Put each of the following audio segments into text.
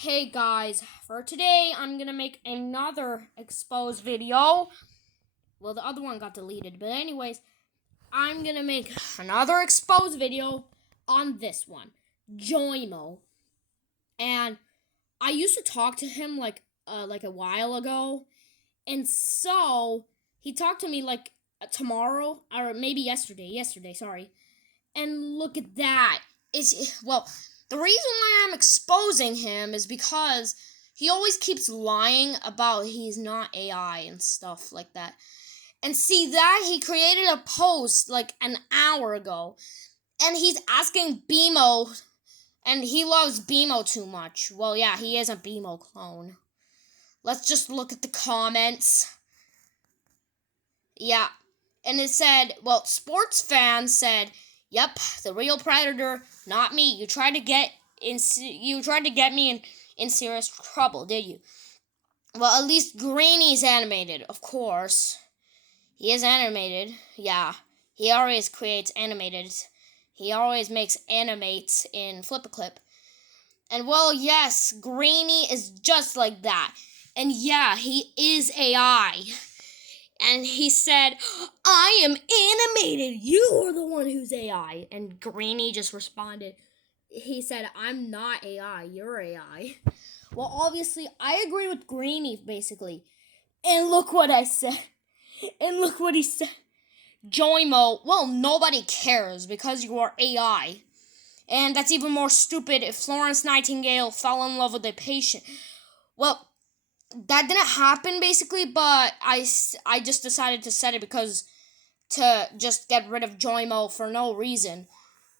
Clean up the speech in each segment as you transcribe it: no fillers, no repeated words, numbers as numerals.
Hey guys, for today I'm gonna make another expose video. Well, the other one got deleted, but anyways, I'm gonna make another expose video on this one, Joimo. And I used to talk to him like a while ago, and so he talked to me tomorrow or maybe yesterday, sorry. And look at that. The reason why I'm exposing him is because he always keeps lying about he's not AI and stuff like that. And see that he created a post like an hour ago, and he's asking BMO, and he loves BMO too much. Well, yeah, he is a BMO clone. Let's just look at the comments. Yeah, and it said, sports fans said, "Yep, the real predator, not me. You tried to get me in serious trouble, did you?" Well, at least Greeny's animated, of course. He is animated. Yeah, he always creates animated. He always makes animates in Flip-A-Clip. And well, yes, Greeny is just like that. And yeah, he is AI. And he said, "I am animated. You are the one who's AI." And Greeny just responded. He said, "I'm not AI. You're AI." Well, obviously, I agree with Greeny, basically. And look what I said. And look what he said. Joimo, well, nobody cares because you are AI. And that's even more stupid if Florence Nightingale fell in love with a patient. Well, that didn't happen basically, but I just decided to set it because to just get rid of Joimo for no reason.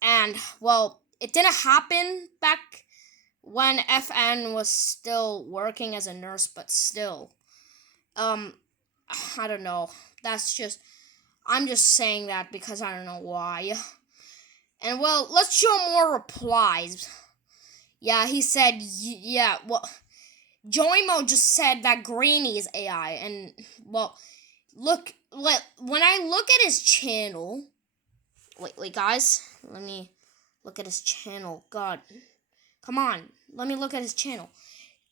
And well, it didn't happen back when FN was still working as a nurse, but still. I don't know. I'm just saying that because I don't know why. And well, let's show more replies. Yeah, he said, yeah, well, Joimo just said that Greeny is AI, and well, when I look at his channel, wait, guys, let me look at his channel. God, come on, let me look at his channel,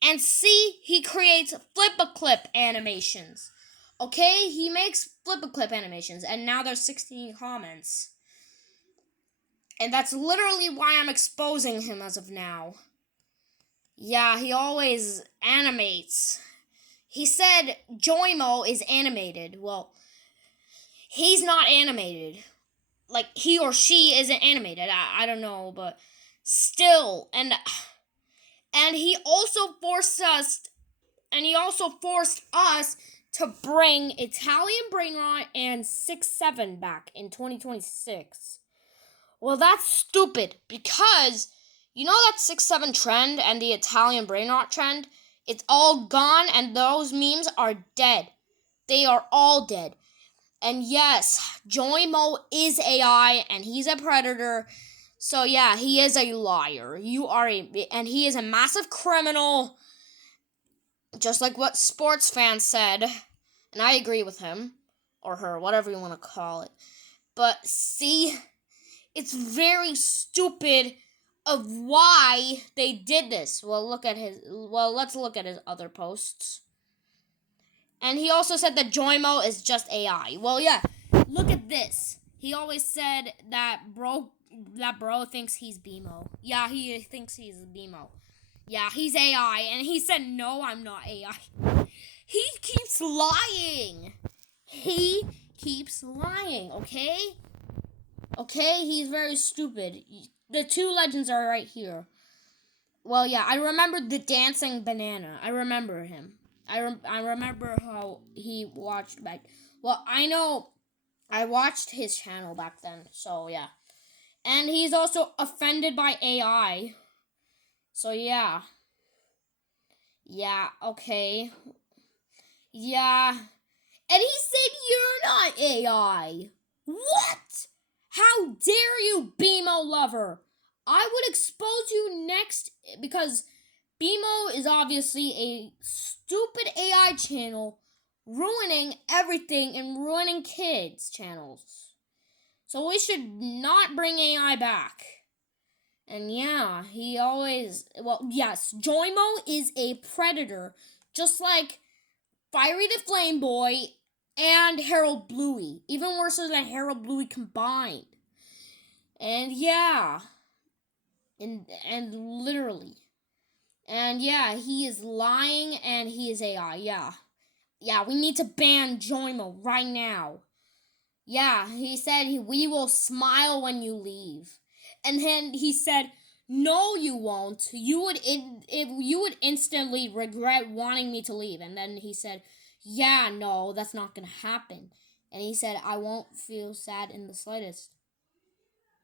and see he creates Flip-A-Clip animations. Okay, he makes Flip-A-Clip animations, and now there's 16 comments, and that's literally why I'm exposing him as of now. Yeah, he always animates. He said Joimo is animated. Well, he's not animated. Like, he or she isn't animated. I don't know, but still. And he also forced us to bring Italian Brain Rot and 6-7 back in 2026. Well, that's stupid because you know that 6-7 trend and the Italian Brain Rot trend? It's all gone and those memes are dead. They are all dead. And yes, Joimo is AI and he's a predator. So yeah, he is a liar. And he is a massive criminal. Just like what sports fans said. And I agree with him. Or her, whatever you want to call it. But see, it's very stupid of why they did this. Well, let's look at his other posts. And he also said that Joimo is just AI. Well, yeah, look at this. He always said that bro thinks he's BMO. Yeah, he thinks he's BMO. Yeah, he's AI. And he said, "No, I'm not AI." He keeps lying. He keeps lying, okay? Okay, he's very stupid. The two legends are right here. Well, yeah, I remember the dancing banana. I remember him. I remember how he watched back. Well, I know I watched his channel back then, so yeah. And he's also offended by AI. So yeah. Yeah, okay. Yeah. And he said you're not AI. What? How dare you, BMO lover? I would expose you next because BMO is obviously a stupid AI channel ruining everything and ruining kids' channels. So we should not bring AI back. And yeah, he always, well, yes, Joimo is a predator, just like Fiery the Flame Boy and Harold Bluey. Even worse than Harold Bluey combined. And yeah, and literally. And yeah, he is lying and he is AI, yeah. Yeah, we need to ban Joimo right now. Yeah, he said we will smile when you leave. And then he said, "No, you won't. You would instantly regret wanting me to leave." And then he said, "Yeah, no, that's not going to happen." And he said, "I won't feel sad in the slightest."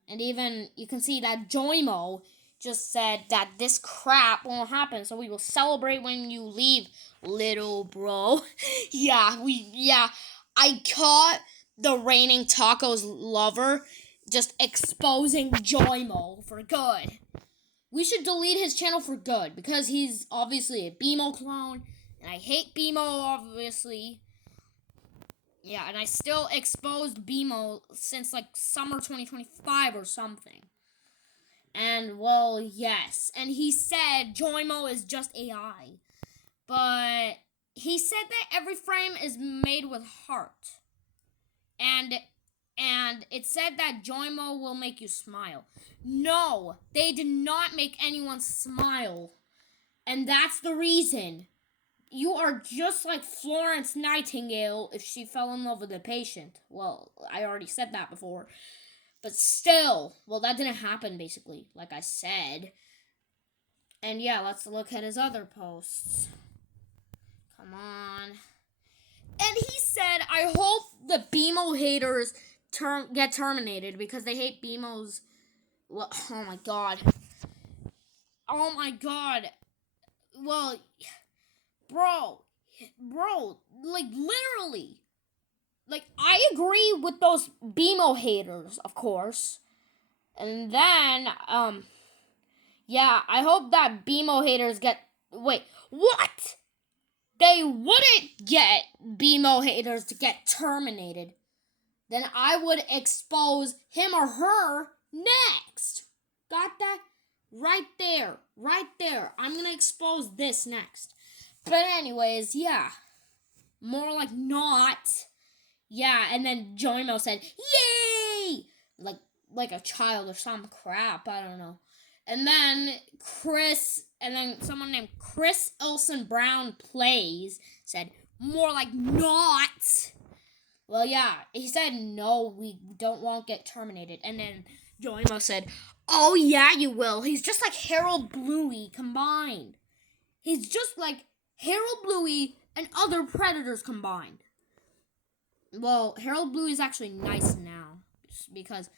And even you can see that Joimo just said that this crap won't happen, so we will celebrate when you leave, little bro. yeah. I caught the raining tacos lover just exposing Joimo for good. We should delete his channel for good because he's obviously a BMO clone, and I hate BMO obviously. Yeah, and I still exposed BMO since like summer 2025 or something. And well, yes. And he said Joimo is just AI. But he said that every frame is made with heart. And it said that Joimo will make you smile. No, they did not make anyone smile. And that's the reason. You are just like Florence Nightingale if she fell in love with a patient. Well, I already said that before. But still, well, that didn't happen basically, like I said. And yeah, let's look at his other posts. Come on. And he said, I hope the BMO haters get terminated because they hate BMO's. Well, oh my god. Oh my god. Well, bro, like literally. Like, I agree with those BMO haters, of course. And then, yeah, I hope that BMO haters get. Wait, what? They wouldn't get BMO haters to get terminated. Then I would expose him or her next. Got that? Right there. Right there. I'm gonna expose this next. But, anyways, yeah. More like not. Yeah, and then Joimo said, "Yay!" Like a child or some crap, I don't know. And then someone named Chris Ilson Brown Plays said, "More like not." Well, yeah, he said, "No, we won't get terminated." And then Joimo said, "Oh yeah, you will. He's just like Harold Bluey combined. He's just like Harold Bluey and other predators combined." Well, Harold Bluey is actually nice now because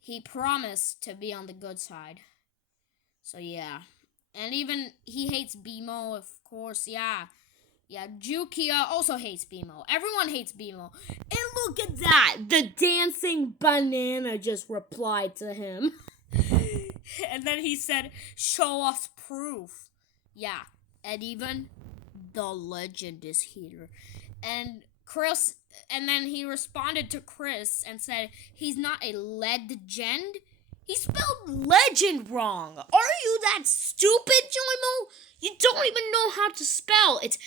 he promised to be on the good side. So yeah. And even he hates BMO, of course, yeah. Yeah, Jukia also hates BMO. Everyone hates BMO. And look at that! The dancing banana just replied to him. And then he said, "Show us proof." Yeah, and even the legend is here. And then he responded to Chris and said, "He's not a legend. He spelled legend wrong. Are you that stupid, Joimo? You don't even know how to spell. It's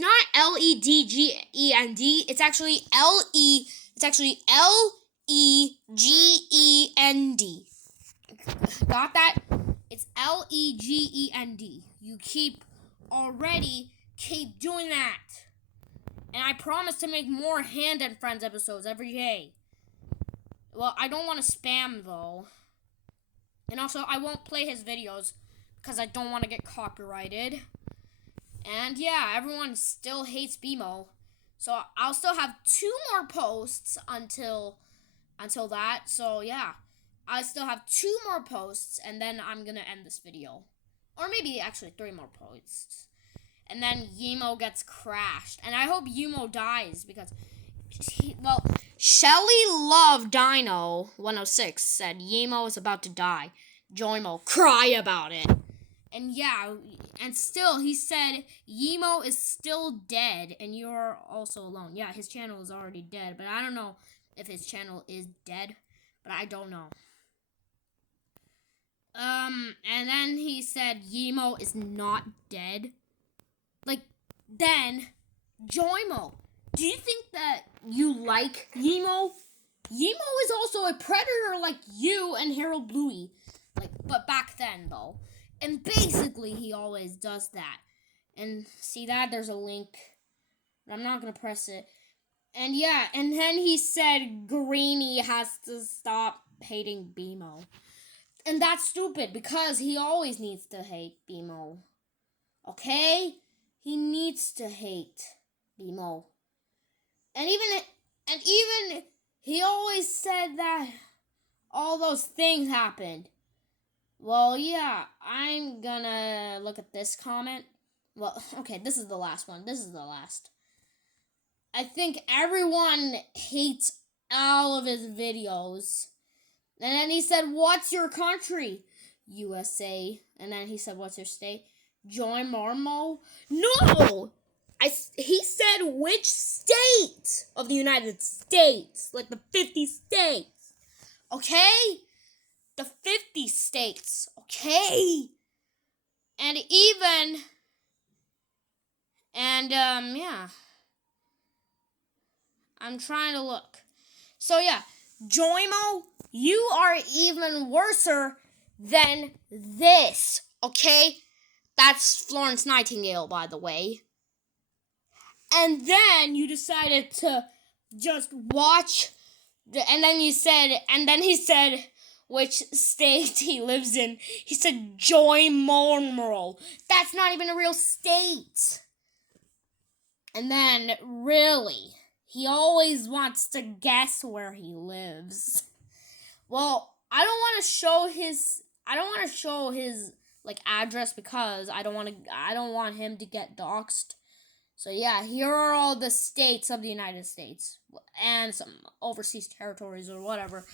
not Legend. It's actually Legend. Got that? It's Legend. You keep doing that. And I promise to make more Hand and Friends episodes every day. Well, I don't want to spam, though. And also, I won't play his videos because I don't want to get copyrighted. And yeah, everyone still hates BMO. So I'll still have 2 more posts until that. So yeah, I still have 2 more posts, and then I'm going to end this video. Or maybe actually 3 more posts. And then Yemo gets crashed. And I hope Yemo dies because, Shelly Love Dino 106 said Yemo is about to die. Joimo, cry about it. And yeah, and still he said Yemo is still dead and you're also alone. Yeah, his channel is already dead, but I don't know if his channel is dead, but I don't know. And then he said Joimo is not dead. Then, Joimo, do you think that you like Joimo? Joimo is also a predator like you and Harold Bluey. But back then, though. And basically, he always does that. And see that? There's a link. I'm not going to press it. And yeah, and then he said Greeny has to stop hating BMO. And that's stupid because he always needs to hate BMO. Okay? He needs to hate BMO. And even he always said that all those things happened. Well, yeah, I'm gonna look at this comment. Well, okay, this is the last one. This is the last. I think everyone hates all of his videos. And then he said, "What's your country?" USA. And then he said, "What's your state?" Joimo. No! He said which state of the United States. Like the 50 states. Okay? The 50 states. Okay? And yeah. I'm trying to look. So yeah, Joimo, you are even worser than this. Okay? That's Florence Nightingale, by the way. And then you decided to just watch, and then he said which state he lives in. He said Joimo. That's not even a real state. And then, really, he always wants to guess where he lives. Well, I don't want to show his address because I don't want him to get doxxed. So yeah, here are all the states of the United States and some overseas territories or whatever.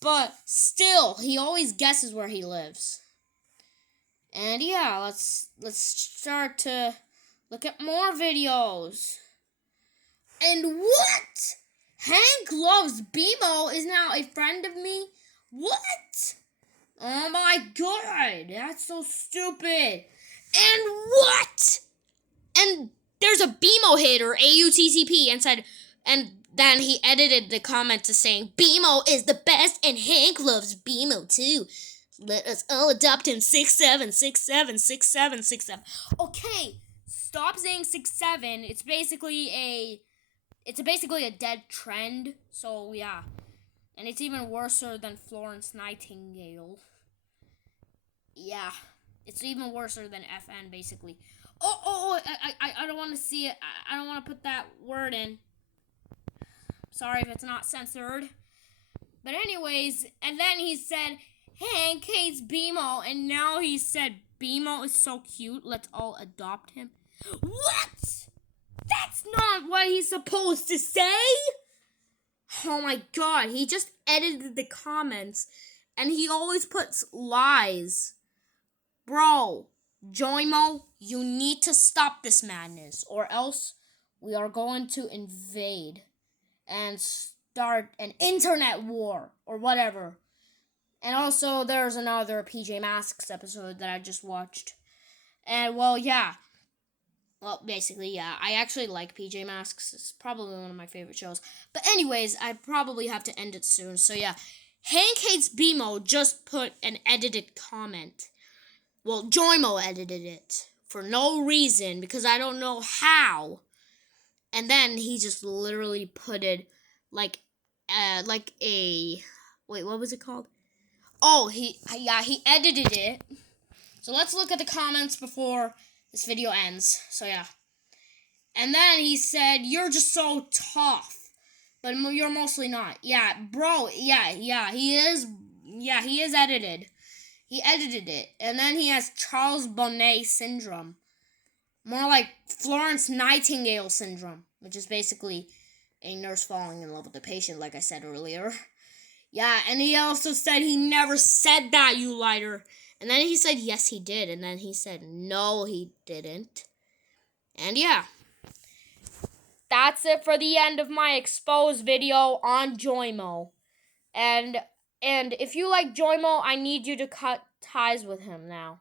But still, he always guesses where he lives. And yeah, let's start to look at more videos. And what? Hank Loves BMO is now a friend of me? What? Oh my god, that's so stupid. And what? And there's a BMO hater, AUTCP, and then he edited the comment to saying, BMO is the best and Hank loves BMO too. Let us all adopt him. 6'7", Okay, stop saying 6'7". It's basically a dead trend. So yeah. And it's even worse than Florence Nightingale. Yeah. It's even worse than FN, basically. I don't want to see it. I don't want to put that word in. Sorry if it's not censored. But anyways, and then he said, Hank hates BMO, and now he said, BMO is so cute, let's all adopt him. What? That's not what he's supposed to say! Oh my god, he just edited the comments, and he always puts lies. Bro, Joimo, you need to stop this madness, or else we are going to invade and start an internet war, or whatever. And also, there's another PJ Masks episode that I just watched. And, well, yeah. Well, basically, yeah. I actually like PJ Masks. It's probably one of my favorite shows. But anyways, I probably have to end it soon. So, yeah. Hank Hates BMO just put an edited comment. Well, Joimo edited it for no reason because I don't know how. And then he just literally put it like a wait, what was it called? Oh, he edited it. So let's look at the comments before this video ends. So yeah. And then he said, "You're just so tough, but you're mostly not." Yeah, bro. Yeah, he is. Yeah, he is edited. He edited it. And then he has Charles Bonnet syndrome. More like Florence Nightingale syndrome, which is basically a nurse falling in love with a patient, like I said earlier. Yeah, and he also said he never said that, you liar. And then he said, yes, he did. And then he said, no, he didn't. And yeah. That's it for the end of my exposed video on Joimo. And if you like Joimo, I need you to cut ties with him now.